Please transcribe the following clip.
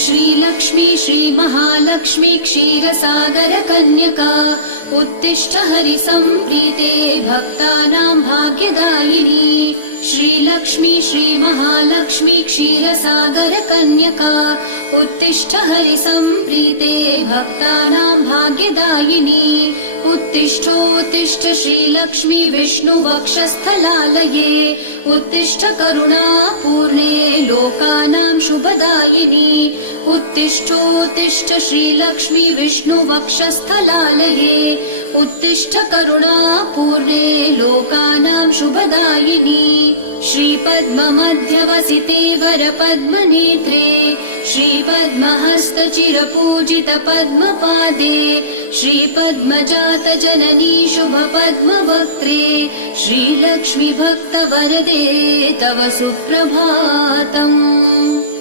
श्रीलक्ष्मी श्रीमहालक्ष्मी क्षीरसागर कन्यका उत्तिष्ठ हरिसम्प्रीते भक्तानां भाग्यदायिनी। श्रीलक्ष्मी श्रीमहालक्ष्मी क्षीरसागर कन्यका उत्तिष्ठ हरिसम्प्रीते भक्तानां भाग्यदायिनी। उत्तिष्ठोत्तिष्ठ श्रीलक्ष्मी विष्णुवक्षस्थलालये उत्तिष्ठ करुणापूर्णे लोकानां शुभदायिनी। उत्तिष्ठोत्तिष्ठ श्रीलक्ष्मी विष्णुवक्षस्थलालये उत्तिष्ठ करुणापूर्णे लोकानां शुभदायिनी। श्रीपद्ममध्यवसिते वरपद्मनेत्रे श्रीपद्महस्तचिरपूजित पद्मपादे श्रीपद्मजात जननी शुभपद्मवक्त्रे श्रीलक्ष्मी भक्तवरदे तव सुप्रभातम्।